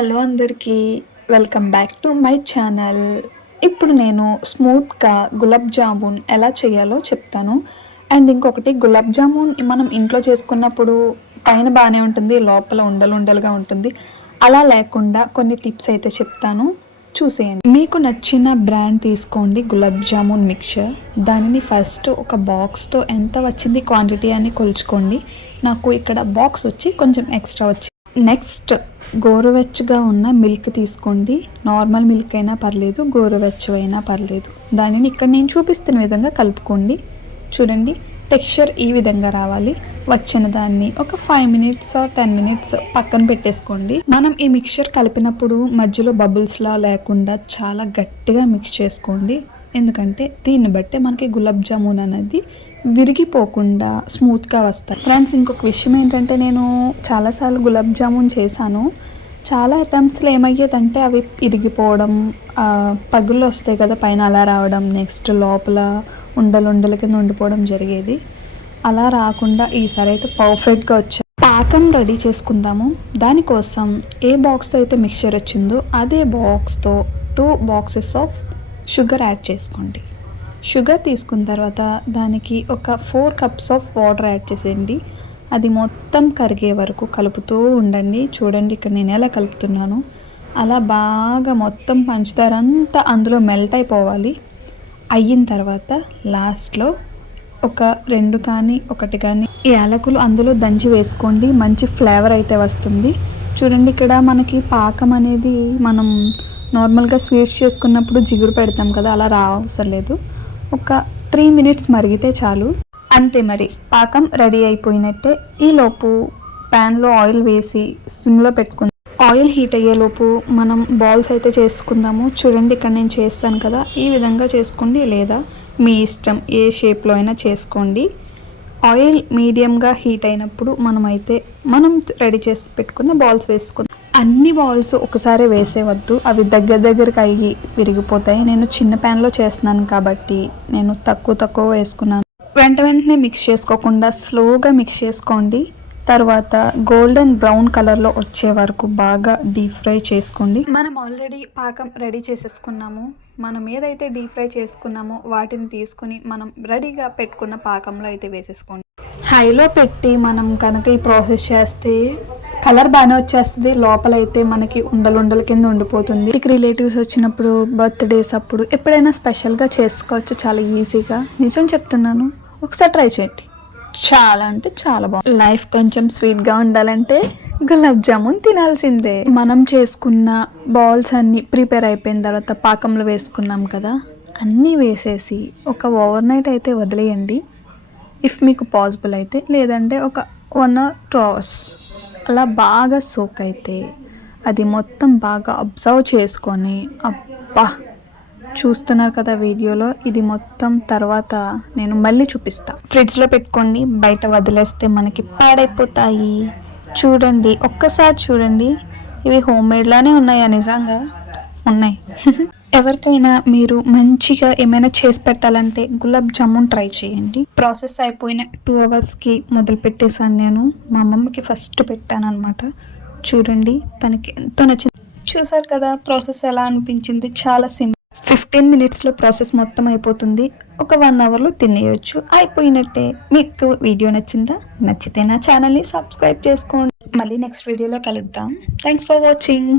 Hello అందరికీ, welcome back to my channel. ఇప్పుడు నేను స్మూత్గా గులాబ్ జామున్ ఎలా చేయాలో చెప్తాను. అండ్ ఇంకొకటి, గులాబ్ జామున్ మనం ఇంట్లో చేసుకున్నప్పుడు పైన బాగానే ఉంటుంది, లోపల ఉండలు ఉండలుగా ఉంటుంది. అలా లేకుండా కొన్ని టిప్స్ అయితే చెప్తాను, చూసేయండి. మీకు నచ్చిన బ్రాండ్ తీసుకోండి గులాబ్ జామున్ మిక్చర్. దానిని ఫస్ట్ ఒక బాక్స్తో ఎంత వచ్చింది క్వాంటిటీ అని కొలుచుకోండి. నాకు ఇక్కడ బాక్స్ వచ్చి కొంచెం ఎక్స్ట్రా వచ్చింది. నెక్స్ట్, గోరువెచ్చగా ఉన్న మిల్క్ తీసుకోండి. నార్మల్ మిల్క్ అయినా పర్లేదు, గోరువెచ్చవైనా పర్లేదు. దానిని ఇక్కడ నేను చూపిస్తున్న విధంగా కలుపుకోండి. చూడండి, టెక్స్చర్ ఈ విధంగా రావాలి. వచ్చిన దాన్ని ఒక 5 minutes or 10 minutes పక్కన పెట్టేసుకోండి. మనం ఈ మిక్చర్ కలిపినప్పుడు మధ్యలో బబుల్స్లా లేకుండా చాలా గట్టిగా మిక్స్ చేసుకోండి. ఎందుకంటే దీన్ని బట్టే మనకి గులాబ్ జామున్ అనేది విరిగిపోకుండా స్మూత్గా వస్తాయి. ఫ్రెండ్స్, ఇంకొక విషయం ఏంటంటే, నేను చాలాసార్లు గులాబ్ జామున్ చేశాను. చాలా అటెంప్ట్స్లో ఏమయ్యేదంటే అవి ఇరిగిపోవడం, పగుళ్ళు వస్తాయి కదా పైన, అలా రావడం, నెక్స్ట్ లోపల ఉండలు కింద ఉండిపోవడం జరిగేది. అలా రాకుండా ఈసారి అయితే పర్ఫెక్ట్గా వచ్చాయి. పాకం రెడీ చేసుకుందాము. దానికోసం ఏ బాక్స్ అయితే మిక్చర్ వచ్చిందో అదే బాక్స్తో 2 boxes ఆఫ్ షుగర్ యాడ్ చేసుకోండి. షుగర్ తీసుకున్న తర్వాత దానికి ఒక 4 cups ఆఫ్ వాటర్ యాడ్ చేసేయండి. అది మొత్తం కరిగే వరకు కలుపుతూ ఉండండి. చూడండి, ఇక్కడ నేను ఎలా కలుపుతున్నాను. అలా బాగా మొత్తం పంచదార అంతా అందులో మెల్ట్ అయిపోవాలి. అయిన తర్వాత లాస్ట్లో ఒక 2 కానీ 1 కానీ యాలకులు అందులో దంచి వేసుకోండి. మంచి ఫ్లేవర్ అయితే వస్తుంది. చూడండి, ఇక్కడ మనకి పాకం అనేది మనం నార్మల్గా స్వీట్స్ చేసుకున్నప్పుడు జిగురు పెడతాం కదా, అలా రావసరం లేదు. ఒక 3 minutes మరిగితే చాలు. అంతే, మరి పాకం రెడీ అయిపోయినట్టే. ఈలోపు ప్యాన్లో ఆయిల్ వేసి సిమ్లో పెట్టుకుందాం. ఆయిల్ హీట్ అయ్యేలోపు మనం బాల్స్ అయితే చేసుకుందాము. చూడండి, ఇక్కడ నేను చేస్తాను కదా, ఈ విధంగా చేసుకోండి, లేదా మీ ఇష్టం ఏ షేప్లో అయినా చేసుకోండి. ఆయిల్ మీడియంగా హీట్ అయినప్పుడు మనం రెడీ చేసి పెట్టుకున్న బాల్స్ వేసుకుందాం. అన్ని బాల్స్ ఒకసారి వేసేవద్దు, అవి దగ్గరికి అయ్యి విరిగిపోతాయి. నేను చిన్న ప్యాన్లో చేస్తున్నాను కాబట్టి నేను తక్కువ వేసుకున్నాను. వెంటనే మిక్స్ చేసుకోకుండా స్లోగా మిక్స్ చేసుకోండి. తర్వాత గోల్డెన్ బ్రౌన్ కలర్లో వచ్చే వరకు బాగా డీప్ ఫ్రై చేసుకోండి. మనం ఆల్రెడీ పాకం రెడీ చేసేసుకున్నాము. మనం ఏదైతే డీప్ ఫ్రై చేసుకున్నామో వాటిని తీసుకుని మనం రెడీగా పెట్టుకున్న పాకంలో అయితే వేసేసుకోండి. హైలో పెట్టి మనం కనుక ఈ ప్రాసెస్ చేస్తే కలర్ బాగానే వచ్చేస్తుంది, లోపలైతే మనకి ఉండలు కింద ఉండిపోతుంది. రిలేటివ్స్ వచ్చినప్పుడు, బర్త్డేస్ అప్పుడు ఎప్పుడైనా స్పెషల్గా చేసుకోవచ్చు చాలా ఈజీగా. నిజం చెప్తున్నాను, ఒకసారి ట్రై చేయండి. చాలా అంటే చాలా బాగుంది. లైఫ్ కొంచెం స్వీట్గా ఉండాలంటే గులాబ్ జామున్ తినాల్సిందే. మనం చేసుకున్న బాల్స్ అన్నీ ప్రిపేర్ అయిపోయిన తర్వాత పాకంలో వేసుకున్నాం కదా, అన్నీ వేసేసి ఒక ఓవర్నైట్ అయితే వదిలేయండి, ఇఫ్ మీకు పాసిబుల్ అయితే. లేదంటే ఒక 1 or 2 hours అలా బాగా సోక్ అయితే అది మొత్తం బాగా అబ్జర్వ్ చేసుకొని, అబ్బా చూస్తున్నారు కదా వీడియోలో, ఇది మొత్తం తర్వాత నేను మళ్ళీ చూపిస్తా. ఫ్రిడ్జ్లో పెట్టుకోండి, బయట వదిలేస్తే మనకి పాడైపోతాయి. చూడండి, ఒక్కసారి చూడండి, ఇవి హోమ్ మేడ్లానే ఉన్నాయా? నిజంగా ఉన్నాయి. ఎవరికైనా మీరు మంచిగా ఏమైనా చేసి పెట్టాలంటే గులాబ్ జామున్ ట్రై చేయండి. ప్రాసెస్ అయిపోయిన 2 hours మొదలు పెట్టేశాను నేను. మా అమ్మమ్మకి ఫస్ట్ పెట్టాను అనమాట. చూడండి, తనకి ఎంతో నచ్చింది. చూసారు కదా ప్రాసెస్ ఎలా అనిపించింది? చాలా సింపుల్. 15 minutesలో ప్రాసెస్ మొత్తం అయిపోతుంది. ఒక 1 hourలో తినేయచ్చు, అయిపోయినట్టే. మీకు వీడియో నచ్చిందా? నచ్చితే నా ఛానల్ని సబ్స్క్రైబ్ చేసుకోండి. మళ్ళీ నెక్స్ట్ వీడియోలో కలుద్దాం. Thanks for watching.